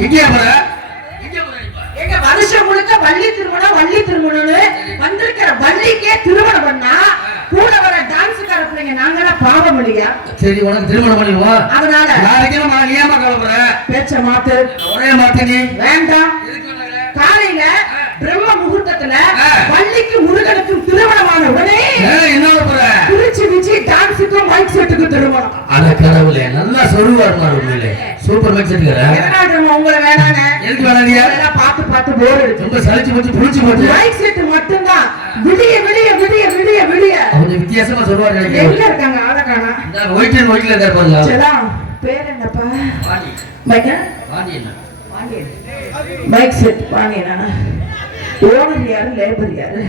எங்கேயா போற எங்கே வருஷம் முழுக்க வள்ளி திருமணம் வள்ளி திருமணம்னு வந்திருக்கிற வள்ளிக்கே திருமணம் பண்ணா கூட வர டான்ஸுக்கார பிள்ளைங்க நாங்களாம் பாவம் இல்லையா? சரி உனக்கு திருமணம் பண்ணிடுவோம். அதனால நாளைக்கு நம்ம ஏமா பேச்ச மாத்து. ஒரே மாத்த நீ. வேண்டாம்? காலையில பிரம்ம முகூர்த்தத்துல. வள்ளிக்கு முருகனுக்கும் திருமணமான உடனே என்ன போற விச்சி டான்ஸுக்கும் மைக் செட்டுக்கும் திருமணம் அட கடவுளே நல்லா சொருவார் மாதிரி உண்மையிலே சூப்பர் மேட்ச் எடுக்கிற எதனால தெரியுமா உங்களை வேணாங்க எதுக்கு வேணாதியா இதெல்லாம் பார்த்து பார்த்து போர் அடிச்சு. ரொம்ப சலிச்சு போச்சு புளிச்சு போச்சு. மைக் விடிய விடிய விடிய விடிய விடிய. அவங்க வித்தியாசமா சொல்லுவார் எங்க இருக்காங்க ஆளை காணா? இந்த ஒயிட் அண்ட் ஒயிட்ல இருக்காரு பாருங்க செல்லாம் பேர் என்னப்பா? வாணி. மைக்கா வாணி என்ன? மைக் செட் வாங்கினா ஓனர் யாரு லேபர் யாரு?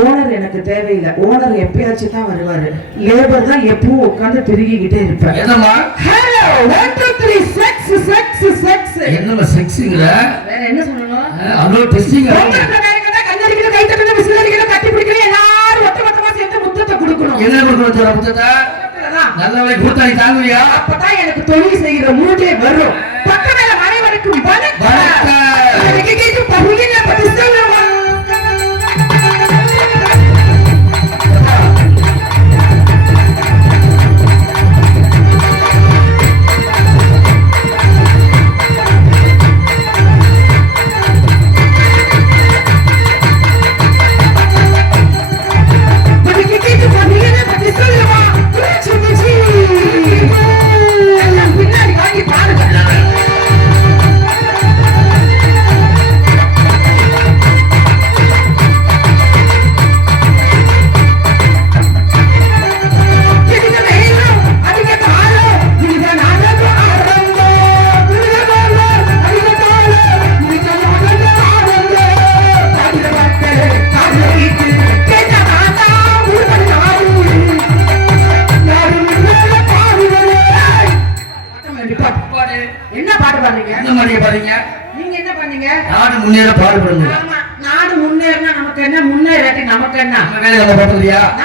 ஓனர் எனக்கு தேவையில்லை. ஓனர் எப்பயாச்சும் தான் வருவாரு. லேபர் தான் எப்பவும் உட்கார்ந்து திருகிக்கிட்டே இருப்பாரு. என்னம்மா? Hello one two three sex sex sex என்னம்மா செக்ஸுங்கிற வேற என்ன சொல்லணும்? அவ்வளோ டெஸ்டிங் முத்தத்தை. என்ன கொடுக்கணும் அதான். நல்லவளை கொடுத்தா நீ தாங்குவியா? அப்பதான் எனக்கு தொழில் செய்கிற மூட்டே வரும். அனைவருக்கும் வணக்கம். வணக்கம். வேலை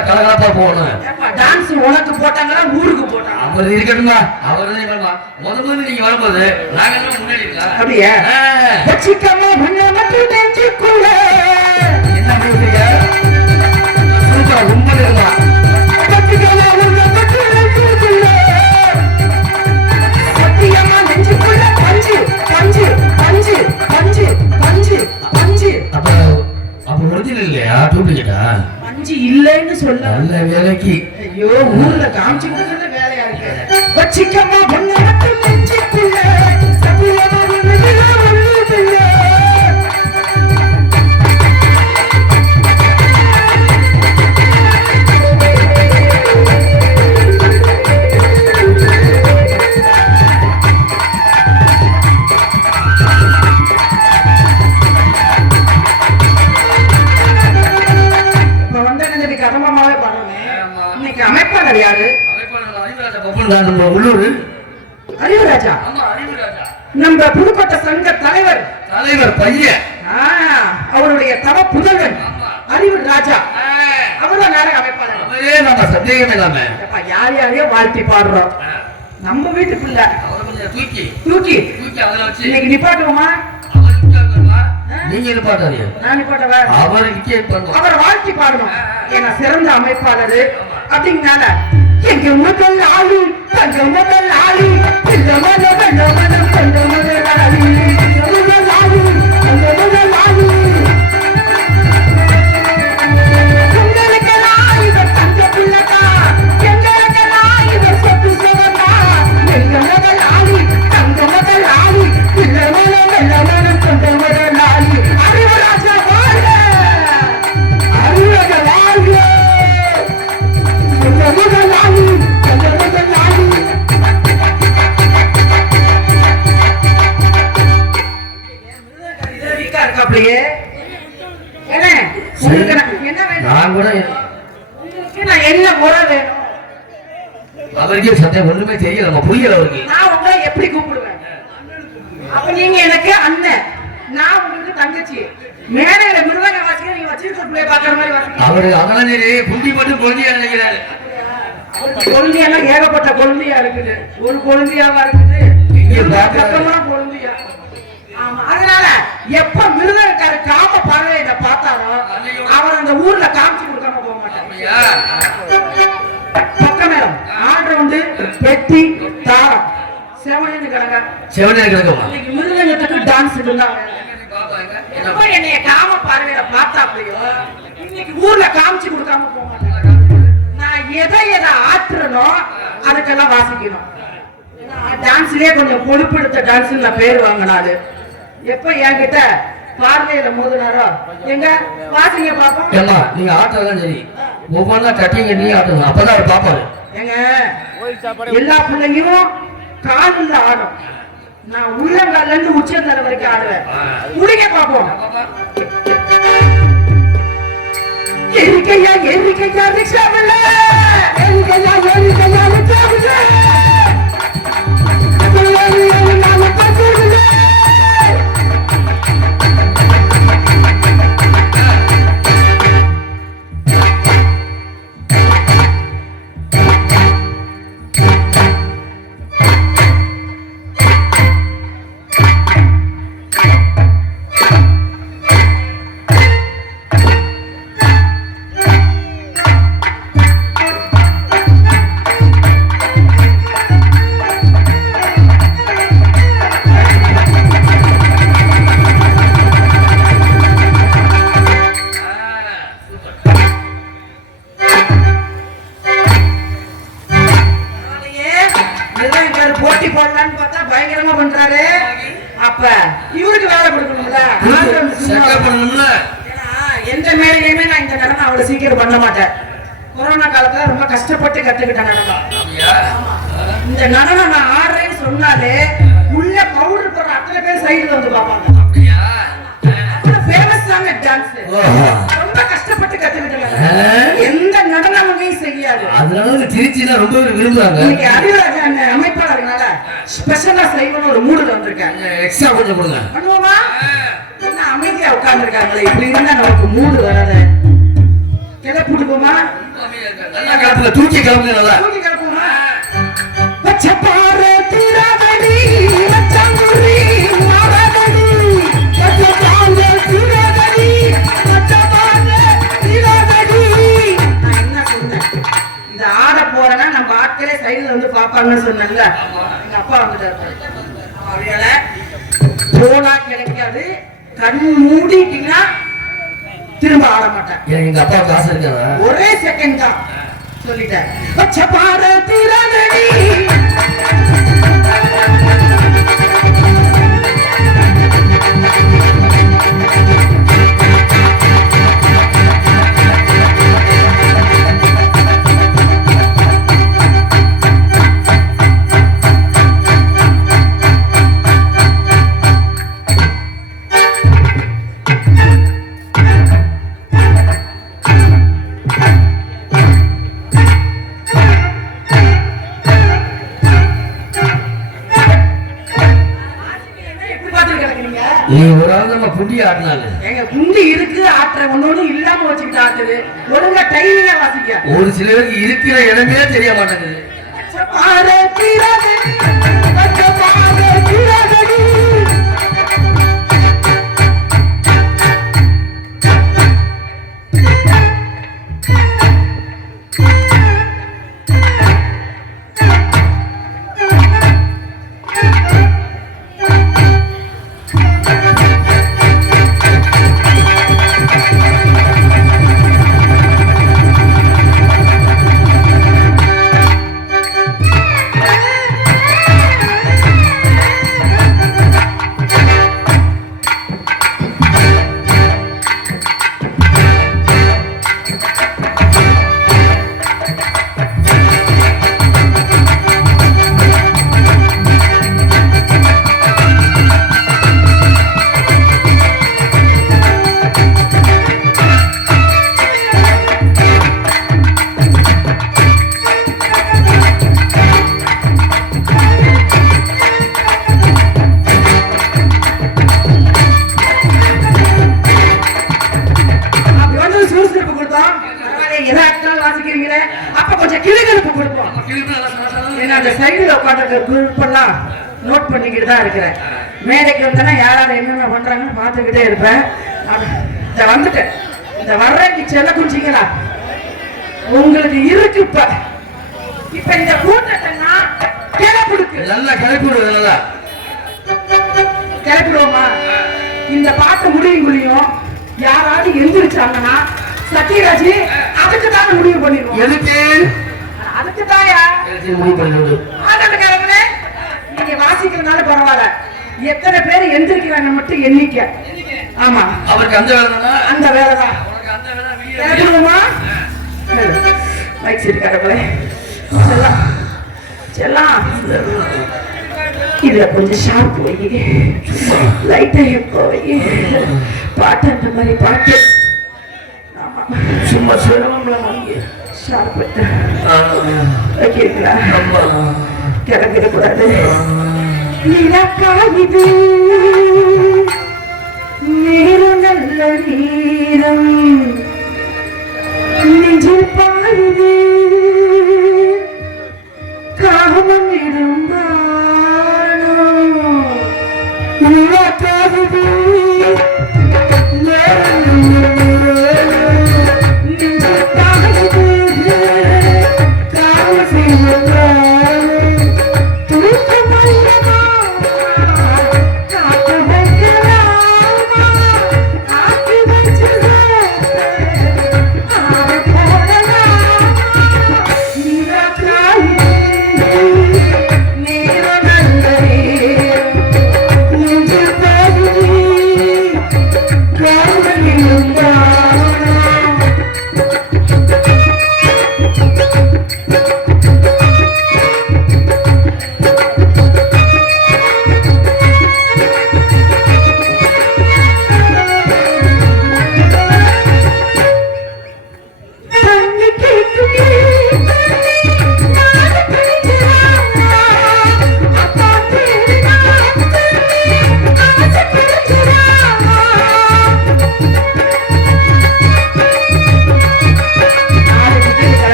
நல்லா கலகலப்பா போகணும் டான்ஸ் உனக்கு போட்டாங்களா ஊருக்கு போட்டாங்க அவர் இருக்கட்டுமா அவர் முதல் இருக்கணுமா முத முதல்ல நீங்க வரும்போது நாங்க எல்லாம் முன்னாடி முன்ன மட்டும் நெஞ்சுக்குள்ள என்ன பேசுறீங்க சூப்பரா ரொம்ப முன்ன மட்டும் நெஞ்சுக்குள்ள சத்தியமா நெஞ்சுக்குள்ள பஞ்சு பஞ்சு பஞ்சு பஞ்சு பஞ்சு பஞ்சு அப்ப அப்ப ஒரிஜினல் இல்லையா டூப்ளிகேட்டா பஞ்சு இல்லைன்னு சொல்ல. நல்ல வேலைக்கு. ஐயோ ஊர்ல காமிச்சு கொடுக்கறது வேலையா இருக்கு பொண்ணு. நீங்க இருப்பாட்டாரு நான் நிப்பாட்டவா அவர் நிக்க பண்ணுவோம் அவரை வாழ்த்தி பாடணும் ஏன்னா சிறந்த அமைப்பாளர். அப்படிங்கனால எங்க முதல் ஆளு தங்க முதல் ஆளு. இந்த மத கண்ட மதம் கொண்ட முதல் ஆளு அவருக்கே சத்தம் ஒண்ணுமே தெரியல நம்ம புரியல அவருக்கு. நான் உங்களை எப்படி கூப்பிடுவேன்? அப்ப நீங்க எனக்கு அண்ணன். நான் உங்களுக்கு தங்கச்சி. மேடையில மிருதங்க வாசிக்க நீங்க வச்சிருக்க பிள்ளை பாக்குற மாதிரி வாசிக்க அவரு அதெல்லாம் குண்டி மட்டும் குழந்தையா நினைக்கிறாரு. கொழுந்தியெல்லாம் ஏகப்பட்ட கொழுந்தியா இருக்குது. ஒரு கொழுந்தியாவா இருக்குது. கொழுந்தியா. ஆமா. அதனால எப்ப மிருதக்கார காம பறவையில பார்த்தாரோ அவர் அந்த ஊர்ல காமிச்சு கொடுக்காம போக மாட்டார் பெட்டி தாரம் செவனு கிடங்க செவனே கிடக்குமா இன்னைக்கு மிருதங்கத்துக்கு டான்ஸ் இருந்தாங்க எப்ப என்னைய காம பார்வையில பார்த்தாப்பையோ இன்னைக்கு ஊர்ல காமிச்சு கொடுக்காம போக மாட்டாங்க நான் எதை எதை ஆற்றுறனோ அதுக்கெல்லாம் வாசிக்கணும் டான்ஸ்லயே கொஞ்சம் பொறுப்பெடுத்த டான்ஸ் நான் பேர் வாங்கினாரு எப்ப என்கிட்ட பார்வையில மோதினாரோ எங்க வாசிங்க பாப்போம் நீங்க ஆட்டெல்லாம் சரி ஒவ்வொன்றா கட்டிங்க நீ ஆட்டணும் அப்பதான் அவர் பாப்பாரு ஏங்க எல்லா பிள்ளைங்களும் காலில் ஆடும் நான் உள்ளங்கால்ல இருந்து உச்சந்தலை வரைக்கும் ஆடுவேன் முடிக்க பாப்போம். எரிக்கையா எரிக்கையா ரிக்ஷாவில் எரிக்கையா செய்யாது அதனால திருச்சினா ரொம்ப பேர் விரும்புறாங்க இன்னைக்கு அறிவராஜா என்ன அமைப்பாளர்னால ஸ்பெஷலா செய்யணும்னு ஒரு மூடுல வந்திருக்கேன் எக்ஸ்ட்ரா கொஞ்சம் கொடுங்க. பண்ணுவோமா? என்ன அமைதியா உட்கார்ந்துருக்காங்களே இப்படி இருந்தா நமக்கு மூடு வராத. கிளப்பிட்டு போமா நல்லா கிளப்புங்க தூக்கி கிளப்புங்க நல்லா. தூக்கி கிளப்புமா பாரு தீராதடி ஆட்களே சைடுல வந்து பாப்பாங்கன்னு சொன்னேன்ல எங்க அப்பா வந்துட்டாரு போனா கிடைக்காது கண் மூடிட்டீங்கன்னா திரும்ப ஆட மாட்டேன். எங்க அப்பா காசு ஒரே செகண்ட் தான் சொல்லிட்டேன். வச்ச பாரு தீராதடி நீ ஒரு ஆள் நம்ம புண்டி ஆடினாங்க எங்க குண்டி இருக்கு ஆட்டுற ஒண்ணு இல்லாம வச்சுக்கிட்டு ஆட்டுது. ஒழுங்கா டைமிங்கா வாசிக்க. ஒரு சிலருக்கு இருக்கிற இடமே தெரிய மாட்டேங்குது. சுறுசுறுப்பு கொடுத்தோம் பரவாயில்லை, எதை ஆட்டினாலும் வாசிக்கிறீங்களே. அப்ப கொஞ்சம் கிளுகிழப்பு கொடுப்போம். ஏன்னா அந்த சைடுல உட்காந்துருக்க குரூப் எல்லாம் நோட் பண்ணிக்கிட்டு தான் இருக்கிறேன். மேடைக்கு வந்தேன்னா யாராவது என்னென்ன பண்றாங்கன்னு பார்த்துக்கிட்டே இருப்பேன். இந்த வந்துட்டேன். இந்த வர்றதுக்கு செல்ல குஞ்சிங்களா உங்களுக்கு இருக்கு இப்ப. இப்ப இந்த கூட்டத்தை நான் கிளப்பிடுக்கு நல்லா கிளப்பி விடுங்க நல்லா. கிளப்பிடுவோமா இந்த பாட்டு முடியும் முடியும். யாராவது எந்திரிச்சாங்கன்னா சத்யராஜ் அதுக்கு தான் முடிவு பண்ணிடுவோம். எதுக்கு? அதுக்கு தாயா முடிவு பண்ணி விடு ஆட்டக்காரங்களே நீங்க வாசிக்கிறதுனால பரவாயில்ல. எத்தனை பேர் எந்திரிக்கிறாங்க மட்டும் எண்ணிக்க. ஆமா. அவருக்கு அந்த வேலை தானா? அந்த வேலை கிளப்பிடுவோமா மைக் சீட்டுக்காரங்களே செல்லாம் செல்லாம் இதுல கொஞ்சம் ஷார்ப் வை லைட்டா எப்போ வை பாட்டு அந்த மாதிரி பாட்டு. சும்மா ஷார்ப் வைக்கிறீங்களா கிளம்பிடக்கூடாது நிலக்காயுது நேரம் நல்ல வீரம் நெஞ்சில் பாயுது காமம் இருந்தாலும் நிலக்காயுது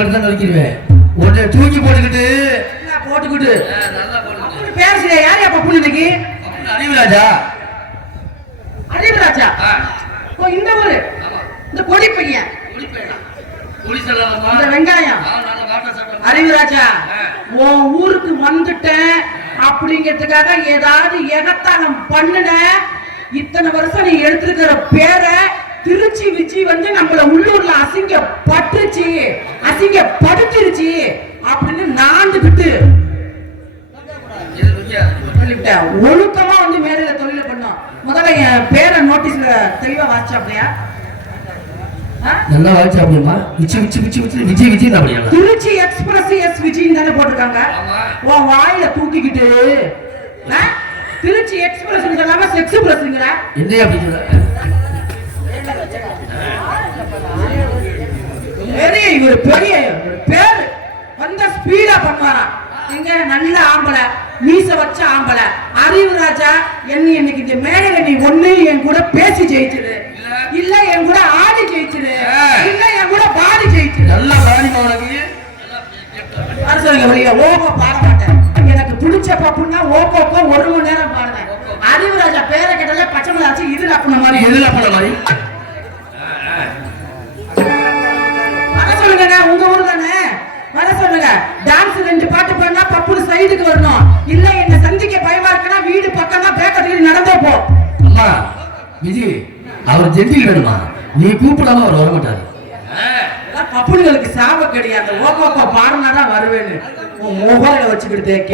மட்டும் தான் நொறுக்கிடுவேன். உன்னை தூக்கி போட்டுக்கிட்டு போட்டுக்கிட்டு. பேர் சரியா யார் இன்னைக்கு? அப்படின்னு அறிவுராஜா அறிவுராஜா ஓ இந்த ஆமா. இந்த கொடி பையன்? இந்த வெங்காயம். அறிவுராஜா. உன் ஊருக்கு வந்துட்டேன். அப்படிங்கிறதுக்காக ஏதாவது எகத்தாளம் பண்ணுன. இத்தனை வருஷம் நீ எடுத்திருக்கிற பேரை திருச்சி விச்சி வந்து நம்மள உள்ளூர்ல அசிங்க பட்டுச்சு அசிங்க படுத்துருச்சு அப்படின்னு நாண்டுகிட்டு ஒழுக்கமா வந்து மேடையில தொழில பண்ணோம். முதல்ல என் பேரை நோட்டீஸ்ல தெளிவா வாச்சா அப்படியா. ஆ? நல்லா வாய்ச்சி அப்படிமா விச்சு விச்சு விச்சு விச்சு. விஜய் விஜய் அப்படியா. திருச்சி எக்ஸ்பிரஸ் எஸ் விஜய் தானே போட்டிருக்காங்க. உன் வாயில தூக்கிக்கிட்டு. ஆ? திருச்சி எக்ஸ்பிரஸ் சொல்லாம செக்ஸ் பிரஸ்ங்கிற என்ன அப்படி பெரிய இவர் பெரிய பேரு. வந்த ஸ்பீடா பண்ணுவாராம் எங்க நல்ல ஆம்பளை மீச வச்ச ஆம்பளை அறிவு ராஜா என்ன இன்னைக்கு இந்த மேடையில நீ ஒண்ணு என் கூட பேசி ஜெயிச்சிரு. இல்ல என் கூட ஆடி ஜெயிச்சிரு. இல்ல என் கூட பாடி ஜெயிச்சிரு. நல்லா பாடிமா உனக்கு? வெளியில ஓகோ பாட மாட்டேன் எனக்கு பிடிச்ச பப்புன்னா ஓகோக்கோ ஒரு மணி நேரம் பாடுவேன். அறிவுராஜா பேரை கேட்டாலே பச்சை மிளாச்சு இது அப்புன மாதிரி. எதுல போன மாதிரி உங்க ஊர் தானே? வர சொல்லுங்க. டான்ஸ் ரெண்டு பாட்டு பண்ணா பப்புனு சைடுக்கு வரணும். இல்ல என்ன சந்திக்க பயமா இருக்குன்னா வீடு பக்கம் தான் பேக்கத்துக்கு நடந்தே போ. அம்மா விஜய் அவர் ஜென்டில் வேணுமா? நீ கூப்பிடாம அவர் வர மாட்டாரு அதான் பப்புனுங்களுக்கு சாப கிடையாது ஓகோக்கோ பாடினாதான் வருவேன்னு. உன் மொபைல வச்சுக்கிட்டு தேக்க